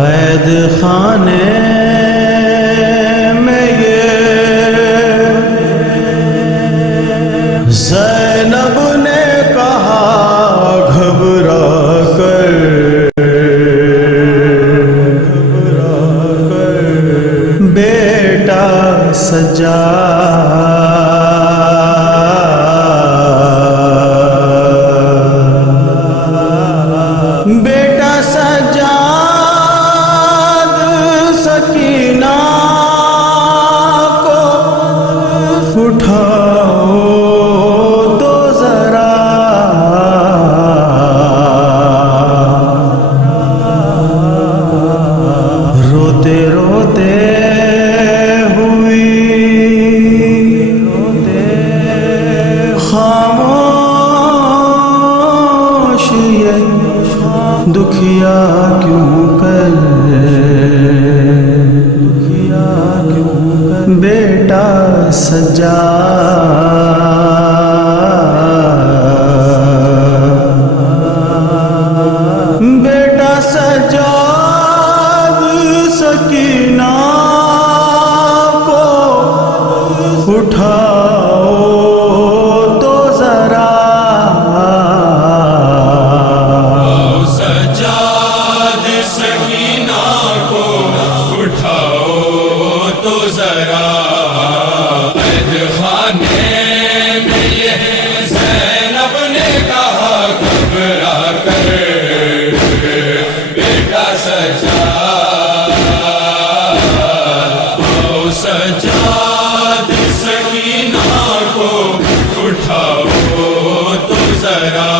قید خانے میں یہ زینب نے کہا گھبرا کر بیٹا سجاد سکینہ کو اٹھاؤ تو ذرا روتے روتے ہوئی خاموش یہ دکھیا کیوں کر بیٹا سجاد بیٹا سجاد سکینہ کو اٹھاؤ تو ذرا سجاد سکینہ کو اٹھاؤ تو ذرا قید خانے میں یہ زینب نے کہا گھبرا کر بیٹا سجاد سجاد سکینہ کو اٹھاؤ تو ذرا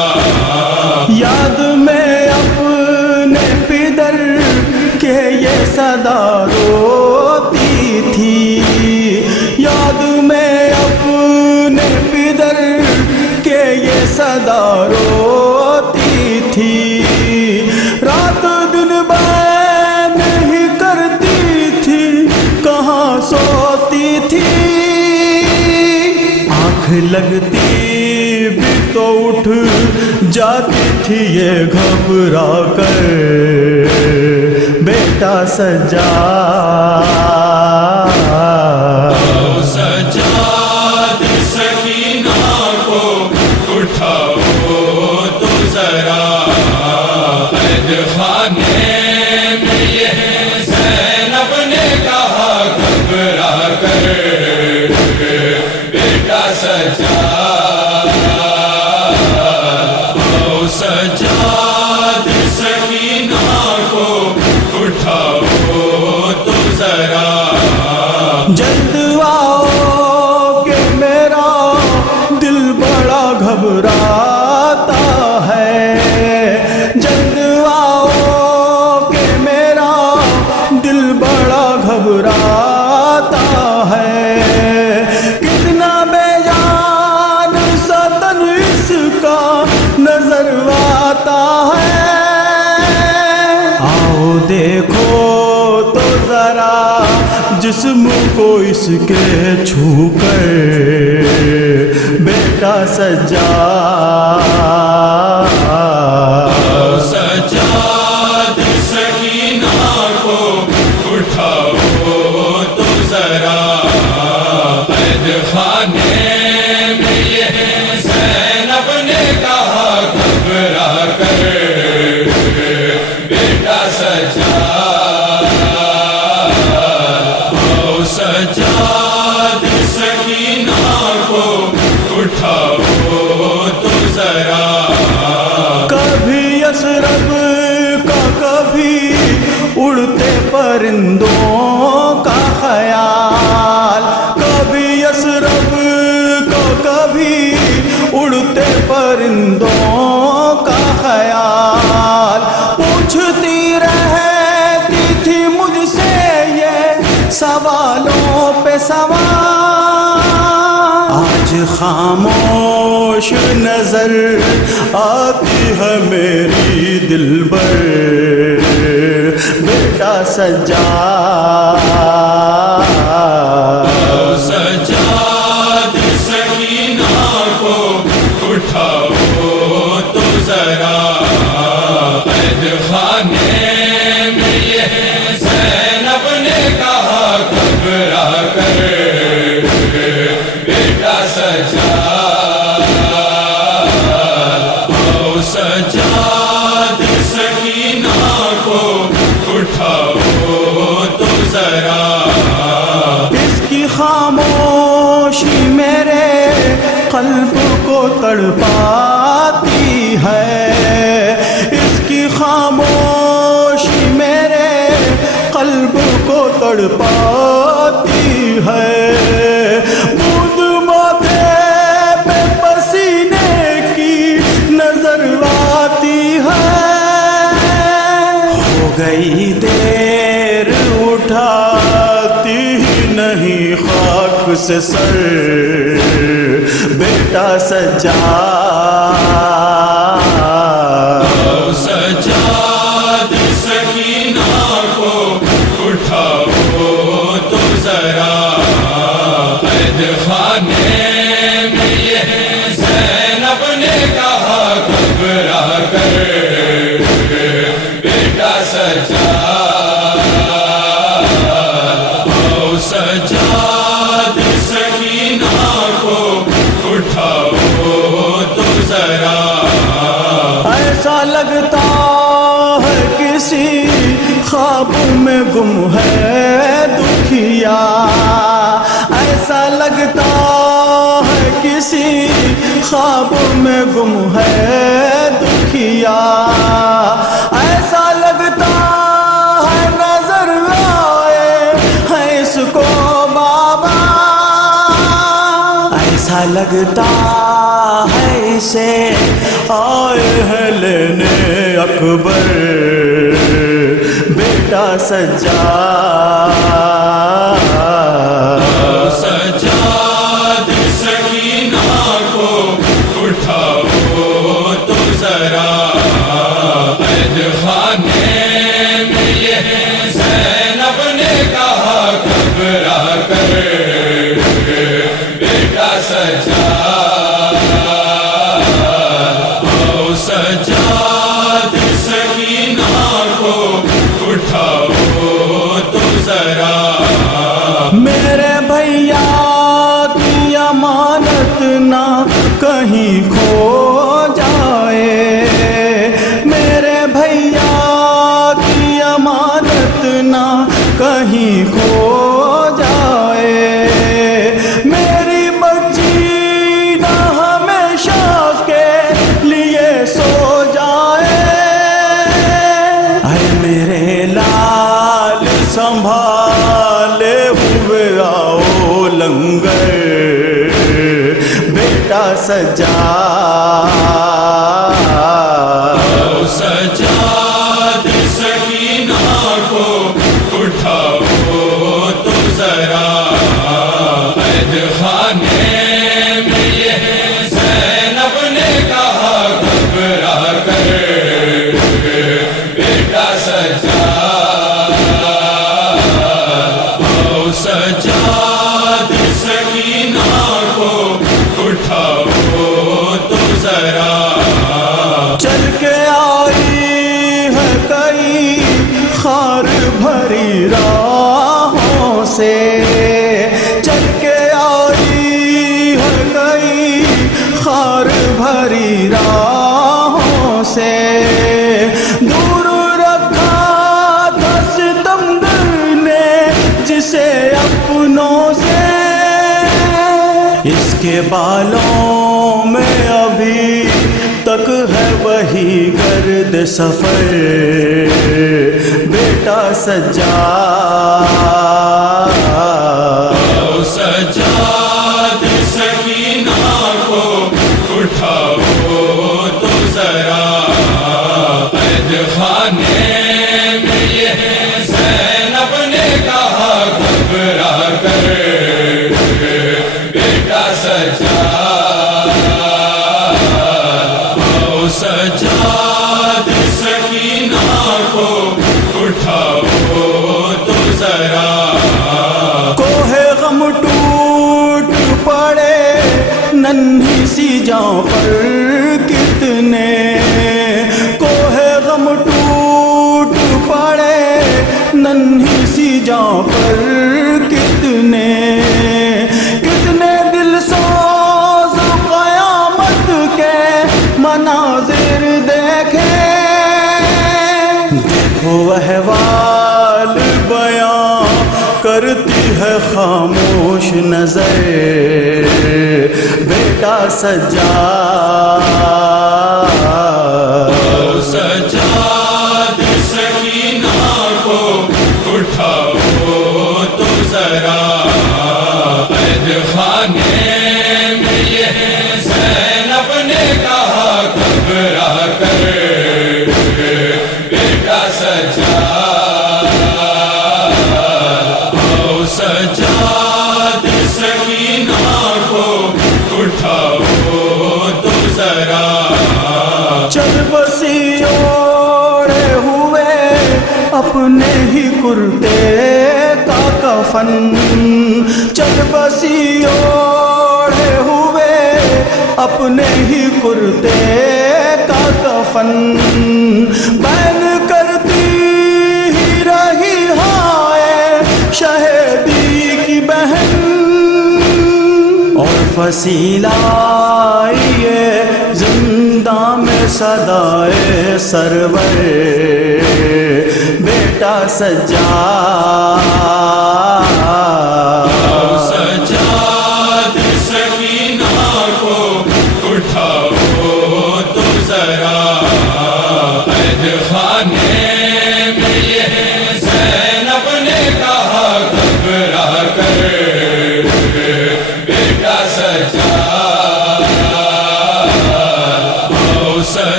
یاد میں اپنے پدر کے یہ صدا روتی تھی یاد میں اپنے پدر کے یہ صدا روتی تھی رات دن بین نہیں کرتی تھی کہاں سوتی تھی آنکھ لگتی بھی تو اٹھ جاتی تھی یہ گھبرا کر بیٹا سجاد سجاد سکینہ کو اٹھاؤ تو ذرا قید خانے میں یہ زینب نے کہا گھبرا کر بیٹا سجاد سجاد سکینہ کو اٹھاؤ تو ذرا جلد آؤ کہ میرا دل بڑا گھبراتا ہے جلد آؤ کہ میرا دل بڑا گھبراتا ہے کتنا بے جان ستن اس کا نظر آتا ہے آؤ دیکھو تو ذرا جسم کو اس کے چھو کر بیٹا سجاد سجاد سکینہ کو اٹھاؤ تو ذرا قید خانے میں یہ زینب نے کہا گھبرا کر بیٹا سجاد سجاد سکینہ کو اٹھاؤ تو ذرا کبھی یثرب کا کبھی اڑتے پرندوں کا خیال کبھی یثرب کا کبھی اڑتے پرندوں کا خیال پوچھتی رہتی تھی مجھ سے یہ سوالوں پہ سوال آج خاموش نظر آتی ہے میری دلبر بیٹا سجاد سجاد سکینہ کو اٹھاؤ تو ذرا قید خانے میں یہ تڑپاتی ہے، اس کی خاموشی میرے قلب کو تڑپاتی ہے، بوند ماتھے پہ پسینے کی نظر آتی ہے، ہو گئی دیر اٹھاتی ہی نہیں خاک سے سر بیٹا سجاد، سجاد سکینہ کو اٹھاؤ تو ذرا، قید خانے میں یہ زینب نے کہا گھبرا کر، بیٹا سجاد، سجاد سکینہ کو اٹھاؤ تو ذرا، ایسا لگتا ہے کسی خواب میں گم ہے دکھیا، ایسا لگتا ہے کسی خواب میں گم ہے دکھیا، ایسا لگتا ہے نظر آئے ہے اس کو بابا، ایسا لگتا ہے اسے آئے ہیں لینے اکبر بیٹا سجاد، سجاد سکینہ کو اٹھاؤ تو ذرا، قید خانے میں یہ زینب نے کہا گھبرا کر، بیٹا سجاد، سجاد سکینہ کو اٹھاؤ تو ذرا، میرے بھیا کی امانت نہ کہیں کھو جائے، میرے بھیا کی امانت نہ کہیں کھو جائے، میری بچی نہ ہمیشہ کے لیے سو جائے، اے میرے لال سنبھالے ہوئے آؤ لنگر بیٹا سجاد، سجاد سکینہ کو اٹھاؤ تو ذرا، قید خانے میں یہ زینب نے کہا گھبرا کر، بیٹا سجاد، سجاد سکینہ کو اٹھاؤ تو ذرا، چل کے آئی ہے کئی خار بھری راہوں سے، چل کے آئی ہے کئی خار بھری راہوں سے، دور رکھا تھا ستمگر نے جسے اپنوں سے، اس کے بالوں میں ابھی تک ہے وہی گرد سفر بیٹا سجاد، سجاد سکینہ کو اٹھاؤ تو ذرا، قید خانے میں یہ زینب نے کہا گھبرا کر، بیٹا سجاد، سجاد سکینہ کو اٹھاؤ تو ذرا، کوہ غم ٹوٹ پڑے ننھی سی جاں پر کتنے، کوہ غم ٹوٹ پڑے ننھی سی جاں پر کتنے، کتنے دل سوز قیامت کے مناظر دیکھے، دیکھو احوال بیان کرتی ہے خاموش نظر بیٹا بیٹا سجاد سجاد سکینہ کو اٹھاؤ تو ذرا، قید خانے میں یہ زینب نے کہا گھبرا کر، بیٹا سجاد آؤ سجاد سکینہ کو اٹھاؤ تو ذرا، چل بسی اوڑے ہوئے اپنے ہی کرتے کا کفن، چل بسی اوڑے ہوئے اپنے ہی کرتے کا کفن، بین کرتی ہی رہی ہائے شہیدی کی بہن، اور فصیلہ یہ زندہ میں صدائے سرور بیٹا سجاد